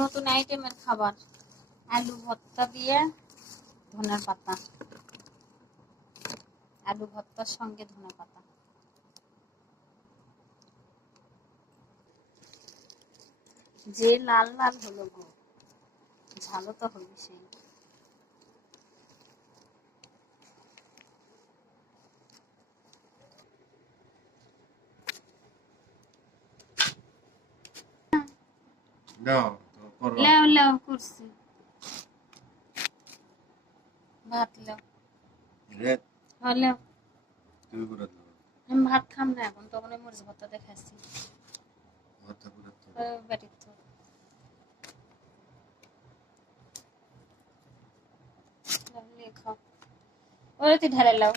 নতুন আইটেমের খাবার, আলু ভর্তা দিয়ে ধনের পাতা, আলু ভর্তার সঙ্গে ধনে পাতা। যে লাল লাল হলো গো, ঝালও তো হলো সেই। লেও লেও করছি, ভাত লেও লেও। আমি ভাত খাম না এখন, তখন ওই মরিচ ভর্তা দেখাচ্ছি বাড়ির তো। খাও ওরা তুই ঢেলে লাও।